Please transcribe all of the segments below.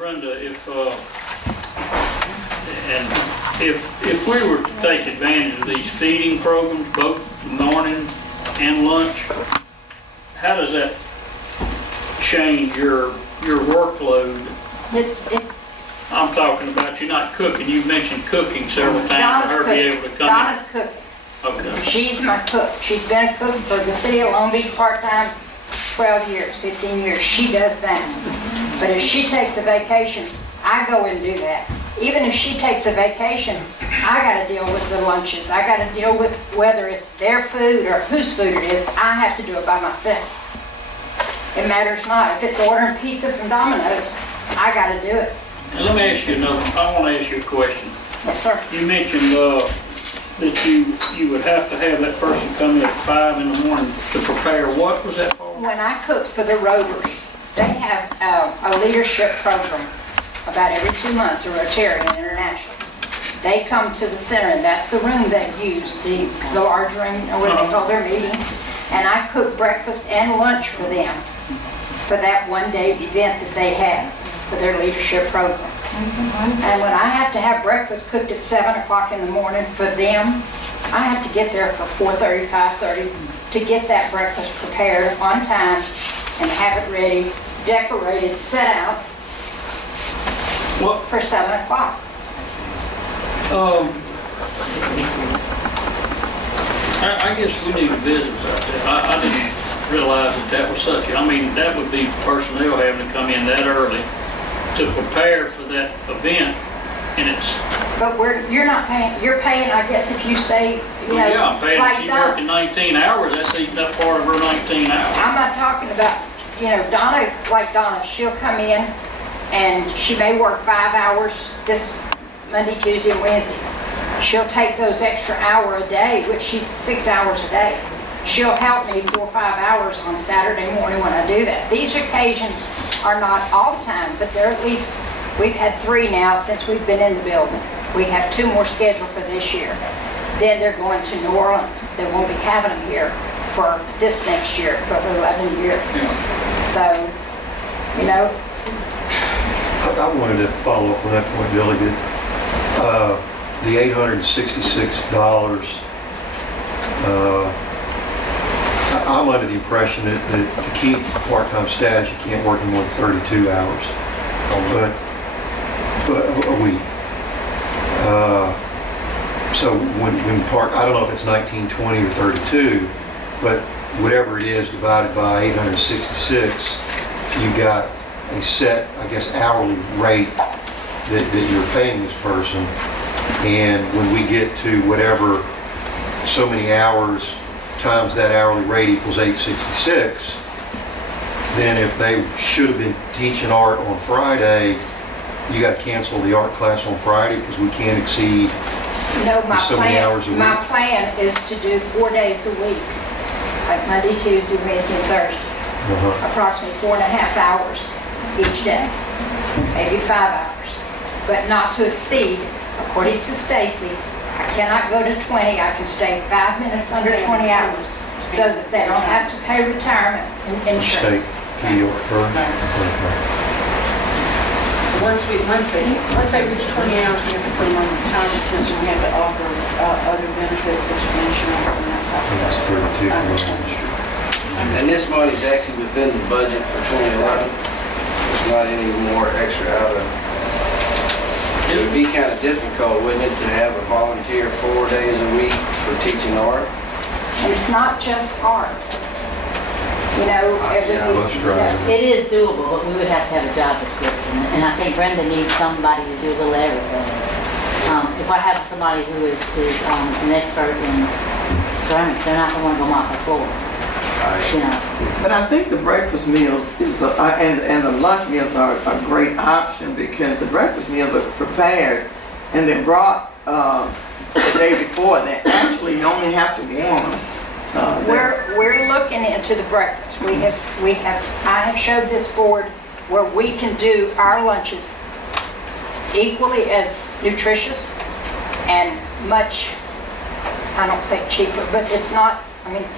Brenda, if we were to take advantage of these feeding programs, both morning and lunch, how does that change your workload? I'm talking about you not cooking. You mentioned cooking several times. For her to be able to come in. Donna's cooking. Okay. She's my cook. She's been a cook for the city of Long Beach part-time 12 years, 15 years. She does that. But if she takes a vacation, I go and do that. Even if she takes a vacation, I gotta deal with the lunches. I gotta deal with whether it's their food or whose food it is. I have to do it by myself. It matters not. If it's ordering pizza from Domino's, I gotta do it. Now, let me ask you another, I want to ask you a question. Yes, sir. You mentioned that you would have to have that person come in at 5 in the morning to prepare. What was that for? When I cook for the Rotary, they have a leadership program about every 2 months, a Rotarian International. They come to the center, and that's the room they use, the large room, or what they call their meeting. And I cook breakfast and lunch for them for that one-day event that they have for their leadership program. And when I have to have breakfast cooked at 7 o'clock in the morning for them, I have to get there for 4:30, 5:30 to get that breakfast prepared on time and have it ready, decorated, set out for 7 o'clock. I guess we need to visit about that. I didn't realize that was such, that would be personnel having to come in that early to prepare for that event, and it's... But you're not paying, you're paying, I guess, if you say, you know, Yeah, I'm paying, like she's Donna. working 19 hours, that's eating up part of her 19 hours. I'm not talking about, you know, Donna, like Donna, she'll come in and she may work 5 hours this Monday, Tuesday, and Wednesday. She'll take those extra hour a day, which she's 6 hours a day. She'll help me 4 or 5 hours on Saturday morning when I do that. These occasions are not all the time, but they're at least, we've had 3 now since we've been in the building. We have 2 more scheduled for this year. Then they're going to New Orleans. They won't be having them here for this next year, for the 11th year. So, you know. I wanted to follow up on that point, Billy. The $866, I'm under the impression that to keep part-time status, you can't work more than 32 hours but a week. So when I don't know if it's 19, 20, or 32, but whatever it is divided by 866, you got a set, I guess, hourly rate that you're paying this person. And when we get to whatever so many hours times that hourly rate equals 866, then if they should have been teaching art on Friday, you got to cancel the art class on Friday because we can't exceed so many hours a week. My plan is to do 4 days a week, like Monday, Tuesday, Wednesday, and Thursday. Approximately 4.5 hours each day, maybe 5 hours, but not to exceed. According to Stacy, I cannot go to 20. I can stay 5 minutes under 20 hours so that they don't have to pay retirement and insurance. Once they reach 20 hours, we have to put them on the retirement system. We have to offer other benefits such as insurance and that type of stuff. And this money's actually within the budget for 2011. It's not any more extra out of. It would be kind of difficult, wouldn't it, to have a volunteer 4 days a week for teaching art? And it's not just art. You know, it is doable, but we would have to have a job description. And I think Brenda needs somebody to do a little everything. If I have somebody who is an expert in ceramics, they're not going to go mop the floor. You know. But I think the breakfast meals and the lunch meals are a great option because the breakfast meals are prepared and they're brought the day before. And they actually only have to warm them. We're looking into the breakfast. I have showed this board where we can do our lunches equally as nutritious and much, I don't say cheaper, but it's not.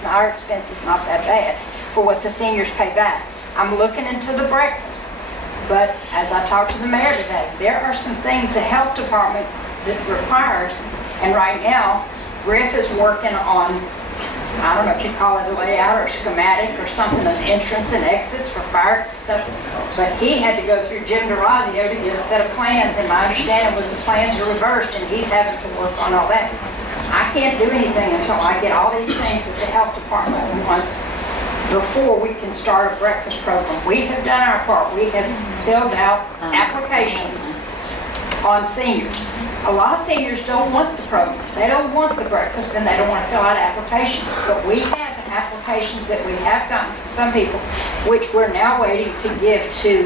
Our expense is not that bad for what the seniors pay back. I'm looking into the breakfast, But as I talked to the mayor today, there are some things the health department that requires, and right now, Griff is working on, I don't know if you call it a layout or schematic or something of entrance and exits for fire stuff, but he had to go through Jim DeRazio to get a set of plans, and my understanding was the plans are reversed, and he's having to work on all that. I can't do anything until I get all these things that the health department wants before we can start a breakfast program. We have done our part. We have filled out applications on seniors. A lot of seniors don't want the program. They don't want the breakfast and they don't want to fill out applications. But we have applications that we have gotten from some people, which we're now waiting to give to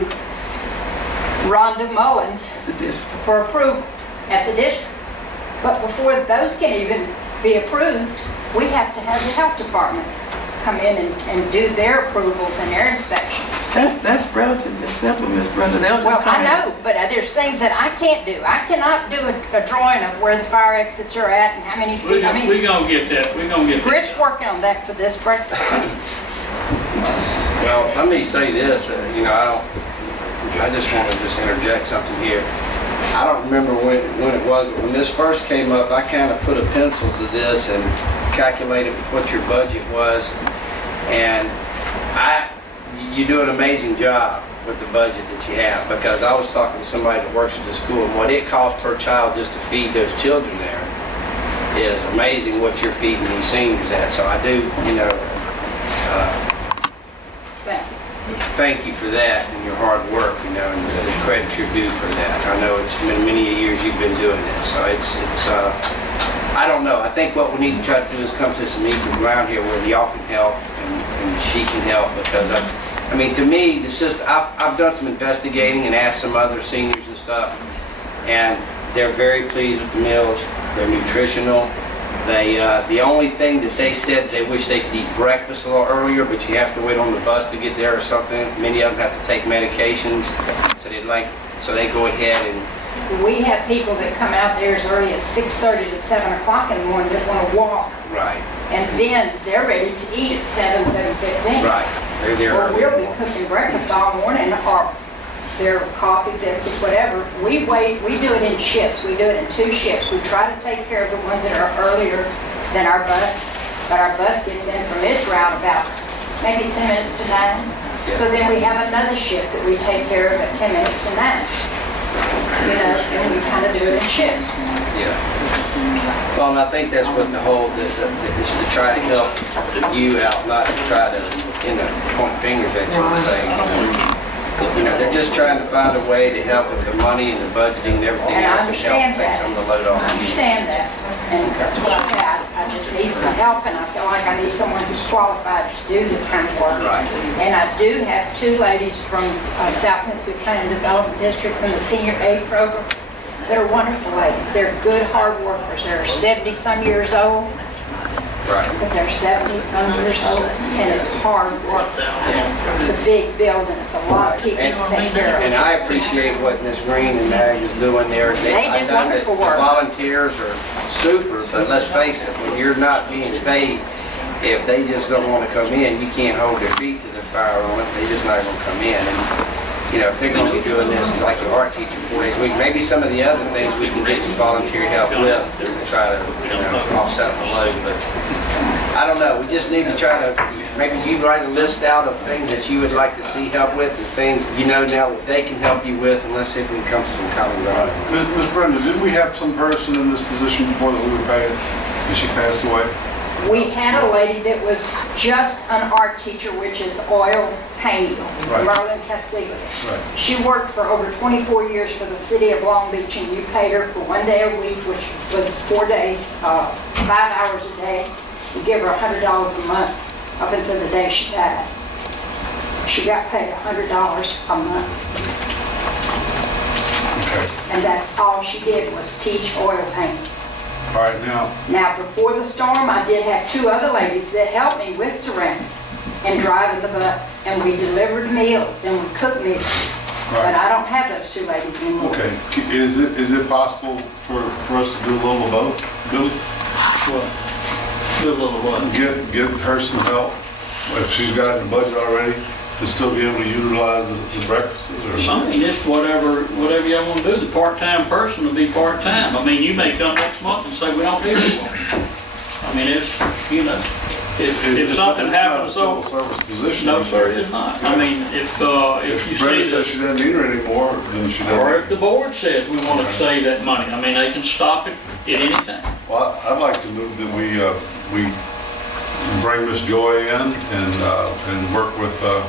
Rhonda Mullins The district. for approval at the district. But before those can even be approved, we have to have the health department come in and do their approvals and their inspections. That's relatively simple, Ms. Brenda. They'll Well, just come I in. know, but there's things that I can't do. I cannot do a drawing of where the fire exits are at and how many feet. I We mean, gonna get that, we gonna get that. Griff's working on that for this breakfast. Well, let me say this, I just want to just interject something here. I don't remember when it was, but when this first came up, I kind of put a pencil to this and calculated what your budget was. And you do an amazing job with the budget that you have, because I was talking to somebody that works at the school, and what it costs per child just to feed those children there is amazing what you're feeding these seniors at. So I do, thank you for that and your hard work, and the credit you're due for that. I know it's been many years you've been doing this, so it's I don't know. I think what we need to try to do is come to some equal ground here where y'all can help and she can help, because I mean, to me, the system, I've done some investigating and asked some other seniors and stuff, and they're very pleased with the meals. They're nutritional. The only thing that they said, they wish they could eat breakfast a little earlier, but you have to wait on the bus to get there or something. Many of them have to take medications, so they go ahead and. We have people that come out there as early as 6:30 to 7 o'clock in the morning that want to walk. Right. And then they're ready to eat at 7:15. Right. They're there Or early. we'll be cooking breakfast all morning, or their coffee, biscuits, whatever. We do it in shifts. We do it in 2 shifts. We try to take care of the ones that are earlier than our bus, but our bus gets in from its route about maybe 10 minutes to 9. So then we have another shift that we take care of at 10 minutes to 9. And we kind of do it in shifts. Yeah. Well, and I think that's what the whole, is to try to help you out, not to try to, point fingers at you and say, they're just trying to find a way to help with the money and the budgeting and everything And I else and help understand take that. some of the load off. I understand that. And that's what I said. I just need some help, and I feel like I need someone who's qualified to do this kind of work. Right. And I do have 2 ladies from South Mississippi Planning Development District from the Senior Aid Program that are wonderful ladies. They're good, hard workers. They're 70-some years old, Right. but they're 70-some years old, and it's hard work. It's a big building. It's a lot of people to take care of. And I appreciate what Ms. Green and Mag is doing there. They I did know that wonderful work. Volunteers are super, but let's face it, when you're not being paid, if they just don't want to come in, you can't hold their feet to the fire on it. They're just not going to come in. And, if they're going to be doing this like the art teacher 4 days a week, maybe some of the other things we can get some volunteer help with to try to, offset the load. But I don't know. We just need to try to, maybe you write a list out of things that you would like to see help with and things now that they can help you with, and let's see if we can come to some common ground. Ms. Brenda, didn't we have some person in this position before that we were paying, and she passed away? We had a lady that was just an art teacher, which is oil painting, Right. Marlon Castillo. Right. She worked for over 24 years for the city of Long Beach, and you paid her for 1 day a week, which was 4 days, 5 hours a day. You give her $100 a month up until the day she died. She got paid $100 a month, Okay. and that's all she did was teach oil painting. All right, now, Now, before the storm, I did have 2 other ladies that helped me with ceramics and driving the bus, and we delivered meals and we cooked meals. But right, I don't have those 2 ladies anymore. okay. Is it possible for us to do a little of both, Billy? Do a little what? Get her some help, if she's got it in the budget already, to still be able to utilize the breakfasts or? I mean, it's whatever y'all want to do. The part-time person will be part-time. I mean, you may come next month and say, we don't need anyone. I mean, it's, you know, if something happens, It's not a civil service position. no, sir, it's not. I mean, if you Brenda see says that, she doesn't need her anymore, then she doesn't. or if the board says we want to save that money, I mean, they can stop it at any time. Well, I'd like to move that we bring Miss Joy in and work with the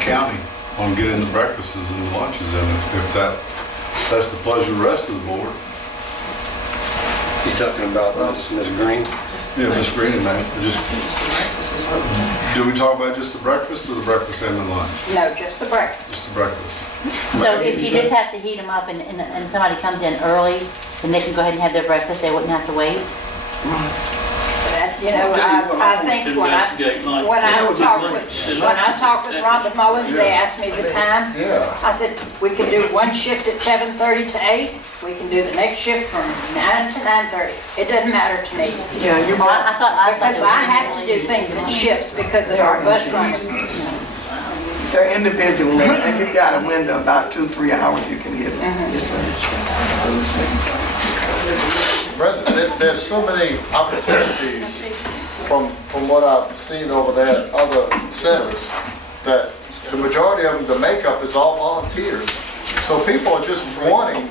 county on getting the breakfasts and the lunches in, if that's the pleasure of the rest of the board. You talking about Ms. Green? Yeah, Miss Green, man, do we talk about just the breakfast or the breakfast and the lunch? No, just the breakfast. Just the breakfast. So if you just have to heat them up and somebody comes in early, then they can go ahead and have their breakfast, they wouldn't have to wait? That, you know, I think when I talked with Rhonda Mullins, they asked me the time. Yeah. I said, we can do one shift at 7:30 to 8. We can do the next shift from 9 to 9:30. It doesn't matter to me. Yeah, you Well, I thought Because they were I have to do things in shifts because of our bus running. they're individual, and you got a window about 2-3 hours you can give them. Yes, sir. Brenda, there's so many opportunities from what I've seen over there at other centers, that the majority of them, the makeup is all volunteers. So people are just wanting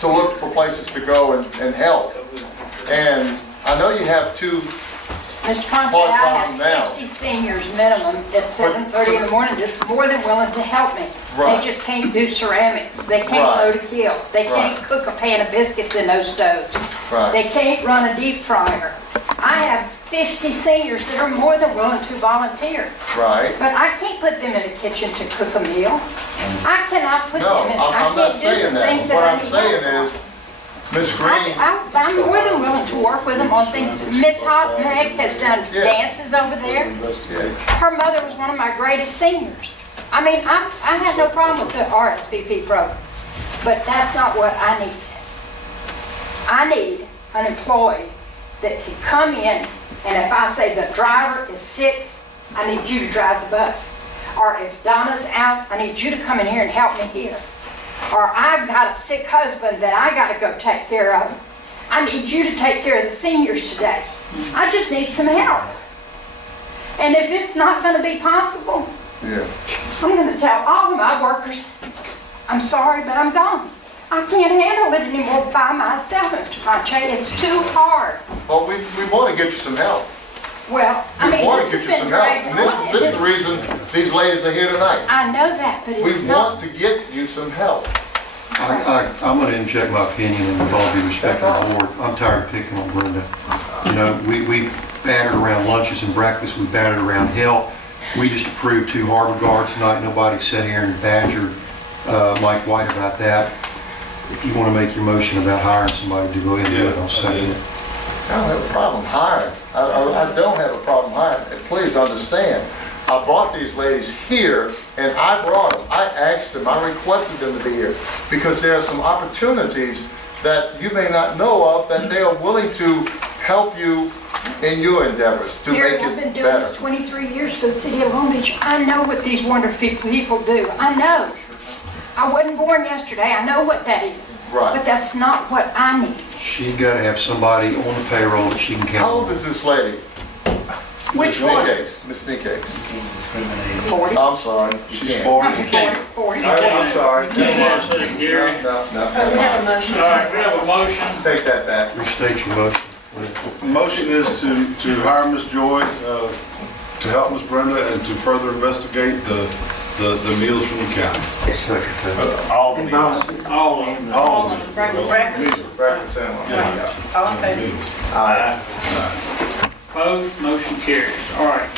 to look for places to go and help. And I know you have two, Mr. Conte, I Part-time now. have 50 seniors minimum at 7:30 in the morning that's more than willing to help me. Right. They just can't do ceramics. They can't Right. load a kill. They can't Right. cook a pan of biscuits in those stoves. Right. They can't run a deep fryer. I have 50 seniors that are more than willing to volunteer. right? But I can't put them in a kitchen to cook a meal. I cannot put No, them in, I'm I not can't do saying the that. things that What I I'm need saying help is, Ms. for. Green, I'm more than willing to work with them on things. Miss Hot Meg has done Yeah. dances over there. Her mother was one of my greatest seniors. I mean, I had no problem with the RSVP program, but that's not what I need. I need an employee that can come in, and if I say the driver is sick, I need you to drive the bus. Or if Donna's out, I need you to come in here and help me here. Or I've got a sick husband that I gotta go take care of. I need you to take care of the seniors today. I just need some help. And if it's not gonna be possible, yeah, I'm gonna tell all of my workers, I'm sorry, but I'm gone. I can't handle it anymore by myself, Mr. Conche. It's too hard. well, we want to get you some help. Well, I We mean, want this to has get you been some help. dragging And on. this is the reason these ladies are here tonight. I know that, but We it's want not. to get you some help. I'm going to inject my opinion, and with all due respect to the board, I'm tired of picking on Brenda. You know, we've battered around lunches and breakfast, we battered around help. We just approved 2 harbor guards tonight. Nobody sat here and badgered Mike White about that. If you want to make your motion about hiring somebody, to go ahead and do it, I'll second it. I don't have a problem hiring. I don't have a problem hiring. Please understand, I brought these ladies here, and I brought them. I asked them, I requested them to be here, because there are some opportunities that you may not know of, that they are willing to help you in your endeavors to Mary, make I've been it doing this better. 23 years for the city of Long Beach. I know what these wonderful people do. I know. I wasn't born yesterday. I know what that is. Right. But that's not what I need. She got to have somebody on the payroll that she can count How old on. is this lady? Which one? Miss Sneakcakes. 40. I'm sorry. She's 40. You can't. 40. All right, I'm sorry. Come on, sit here. No, We have a motion. All right, we have a motion. Take that back. Restate your motion. The motion is to hire Ms. Joy to help Ms. Brenda and to further investigate the meals from the county. Second that. All And volunteer. All of them. All of them. Breakfast. Breakfast sandwich. Yeah. All in favor? Meals. Aye. Opposed, motion carries. All right,